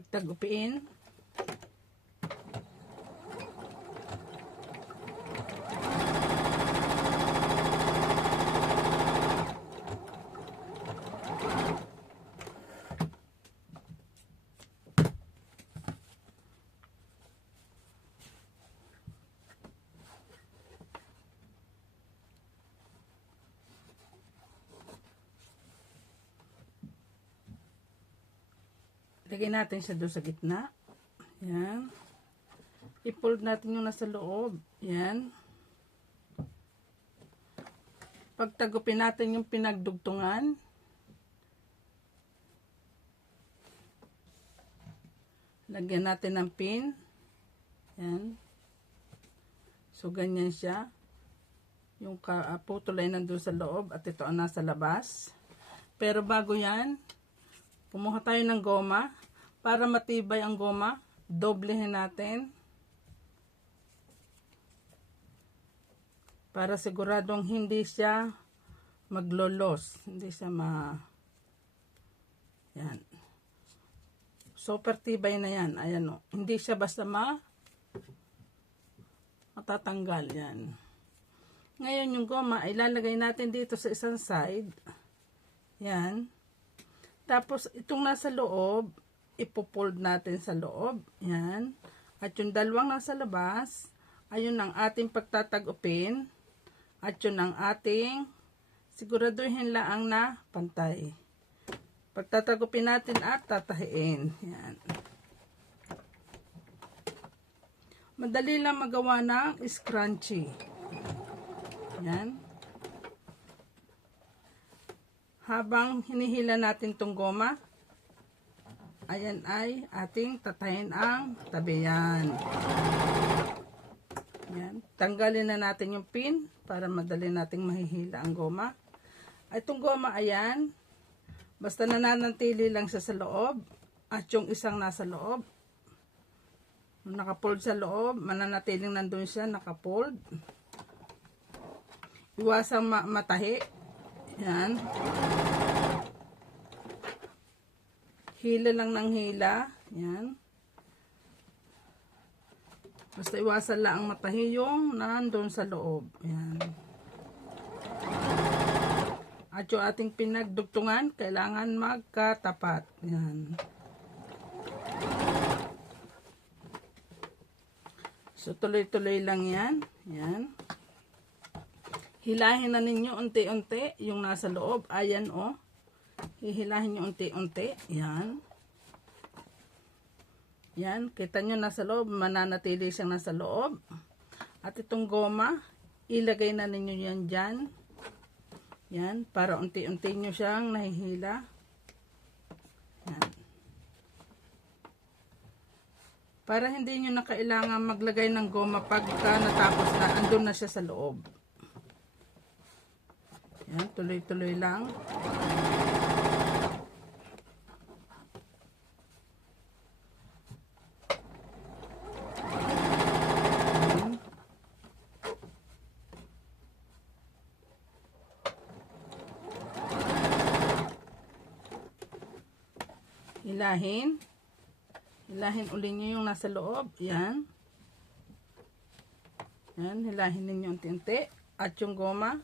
Pagtagupiin. Lagay natin siya doon sa gitna. Yan. I-fold natin yung nasa loob. Yan. Pagtagupin natin yung pinagdugtungan. Lagyan natin ng pin. Yan. So, ganyan siya. Yung putol ay nandun sa loob at ito ang nasa labas. Pero bago yan, kumuha tayo ng goma. Para matibay ang goma, doblehin natin. Para siguradong hindi siya maglolos. Hindi siya Yan. Super tibay na yan. Ayan o. Hindi siya basta matatanggal. Yan. Ngayon yung goma, ilalagay natin dito sa isang side. Yan. Tapos itong nasa loob, ipofold natin sa loob. Yan. At yung dalawang nasa labas, ayun ang ating pagtatagupin. At yun ang ating siguraduhin lang na pantay. Pagtatagupin natin at tatahiin. Yan. Madali lang magawa ng scrunchie. Yan. Habang hinihila natin tong goma, ayan ay ating tatahin ang tabi. Yan. Yan. Tanggalin na natin yung pin para madali nating mahihila ang goma. Itong goma, ayan, basta nananatili lang siya sa loob at yung isang nasa loob. Nakapold sa loob, mananatiling nandun siya, nakapold. Iwasang matahi. Yan. Hila lang ng hila. Yan. Basta iwasan lang ang matahi yung nandun sa loob. Yan. At yung ating pinagdugtungan, kailangan magkatapat. Yan. So, tuloy-tuloy lang yan. Yan. Hilahin na ninyo unti-unti yung nasa loob. Ayan o. Hihilahin nyo unti-unti. Yan. Yan. Kita nyo nasa loob. Mananatili siyang nasa loob. At itong goma, ilagay na ninyo yan dyan. Yan. Para unti-unti nyo siyang nahihila. Yan. Para hindi nyo na kailangan maglagay ng goma pagka natapos na, andun na siya sa loob. Yan, tuloy-tuloy lang. Yan. Hilahin. Hilahin uli nyo yung nasa loob. Yan. Yan. Hilahin ninyo unti-unti. At yung goma.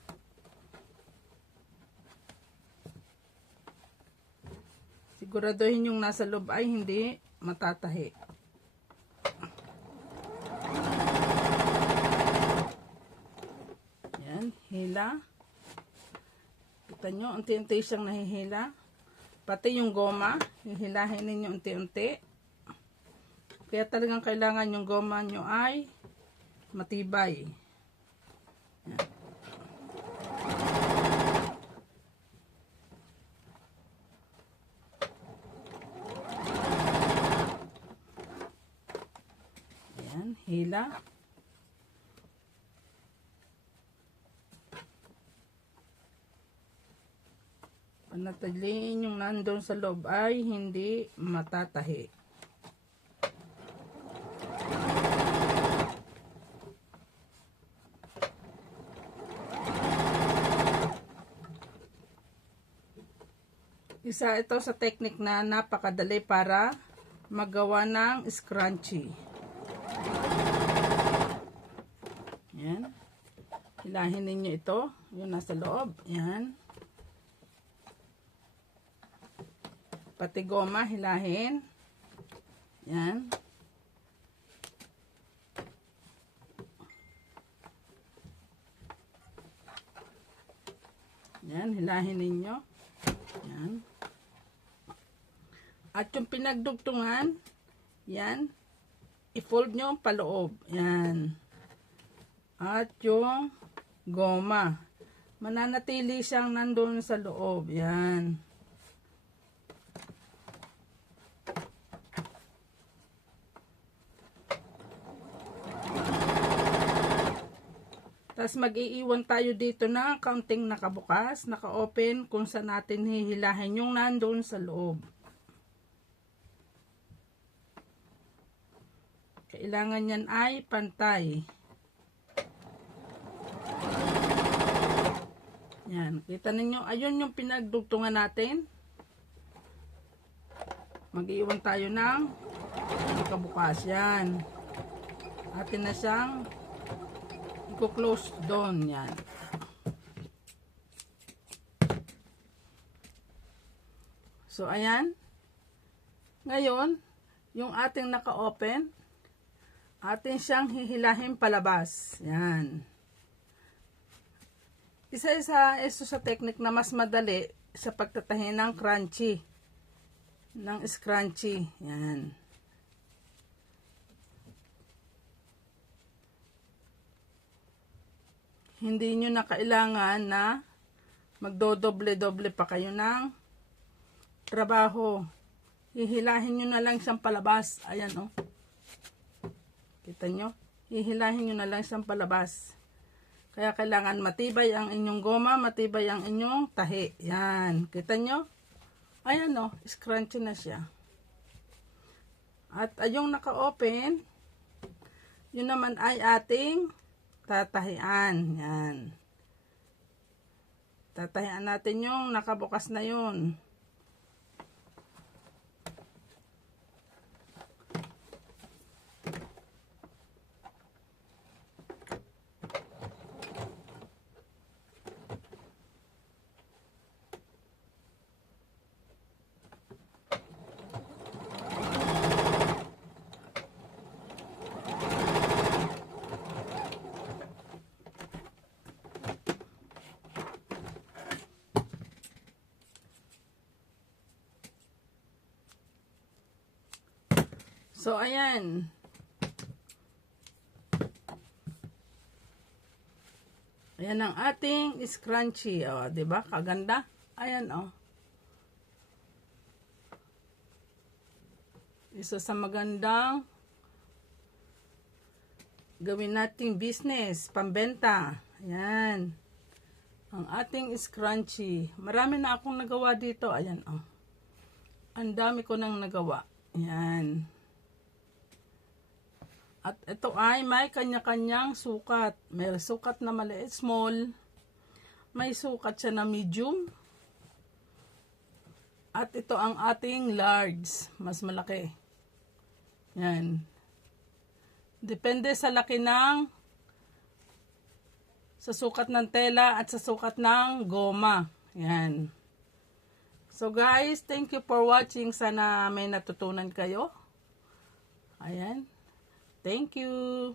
Siguraduhin yung nasa loob ay hindi matatahi. Yan. Hila. Kita nyo. Unti-unti siyang nahihila. Pati yung goma. Hihilahin ninyo unti-unti. Kaya talagang kailangan yung goma nyo ay matibay. Yan. Yan, hila. Panatiliin yung nandun sa loob ay hindi matatahi. Isa ito sa technique na napakadali para magawa ng scrunchie. Yan. Hilahin ninyo ito. Yung nasa loob. Yan. Pati goma, hilahin. Yan. Yan, hilahin ninyo. Yan. At yung pinagdugtungan, yan, i-fold nyo paloob. Yan. At yung goma, mananatili siyang nandun sa loob. Yan. Tapos mag-iiwan tayo dito ng kaunting nakabukas, naka-open, kung saan natin hihilahin yung nandun sa loob. Kailangan yan ay pantay. Yan, kita ninyo, ayun yung pinagdugtungan natin. Mag-iiwan tayo ng nakabukas. Yan. Atin na siyang i-close doon. Yan. So, ayan. Ngayon, yung ating naka-open, atin siyang hihilahin palabas. Yan. Isa-isa ito sa technique na mas madali sa pagtatahi ng crunchy. Ng scrunchie. Yan. Hindi nyo na kailangan na magdodoble-doble pa kayo ng trabaho. Hihilahin nyo na lang siyang palabas. Ayan, oh. Kita nyo? Hihilahin nyo na lang siyang palabas. Kaya kailangan matibay ang inyong goma, matibay ang inyong tahi. Yan. Kita nyo? Ayan, oh. Scrunchy na siya. At yung naka-open, yun naman ay ating tatahian. Yan. Tatahian natin yung nakabukas na yun. So, ayan. Ayan ang ating scrunchie. O, diba? Kaganda. Ayan, o. Isa sa magandang gawin nating business, pambenta. Ayan. Ang ating scrunchie. Marami na akong nagawa dito. Ayan, o. Ang dami ko nang nagawa. Ayan. At ito ay may kanya-kanyang sukat. May sukat na maliit, small. May sukat siya na medium. At ito ang ating large. Mas malaki. Yan. Depende sa laki ng sa sukat ng tela at sa sukat ng goma. Yan. So guys, thank you for watching. Sana may natutunan kayo. Ayan. Thank you.